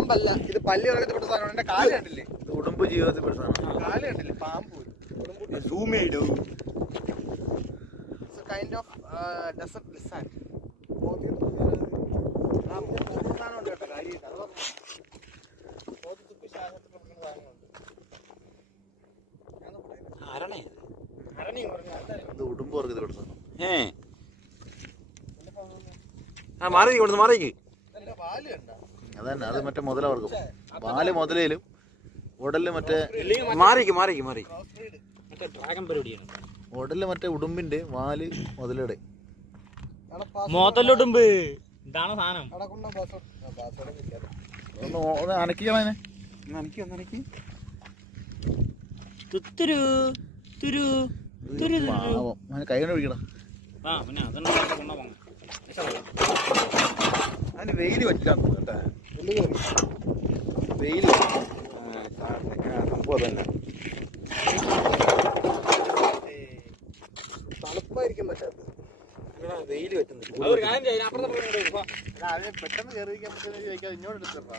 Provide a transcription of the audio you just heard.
പാമ്പല്ല, ഇത് പല്ലി വർഗത്തിൽപ്പെട്ട സാധനമാണ്. എന്റെ കാല് കണ്ടില്ലേ? ഉടുമ്പ് ജീവിതത്തിൽപ്പെട്ട സാധനം. കാല് കണ്ടില്ലേ? പാമ്പ് സൂം ചെയ്തു. Kind of desert lizard. സാധനമുണ്ട് കേട്ടോ, കാര്യമില്ല. അത് തുപ്പി ശ്വാസത്തിൽ കൊടുക്കുന്ന സാധനമുണ്ട്. ഇത് ഉടുമ്പ് വർഗത്തിൽപ്പെട്ട സാധനം. മാറിക്ക്. അതന്നെ, അത് മറ്റേ മുതല വർഗം. വാല് മുതലയിലും ഉടല് മറ്റേ ഡ്രാഗൺ പരിപാടിയാണ്. ഉടല് മറ്റേ ഉടുമ്പിന്റെ, വാല് മുതലയുടെ. മോത്തല്ലുടുമ്പ് ഇതാണ് സാധനം. ഒന്ന് അനക്കിക്കളെ. കൈ കൊണ്ട് പിടിക്കണം. അതിന് വെയില് പറ്റില്ല കേട്ടാ. വെയില് സംഭവം തന്നെ തണുപ്പായിരിക്കും പറ്റാത്ത. വെയില് പറ്റുന്നില്ല. പെട്ടെന്ന് കയറിയിരിക്കാൻ പറ്റുന്ന ചോദിക്കാതെ ഇങ്ങോട്ട് എടുത്തിട്ടാ.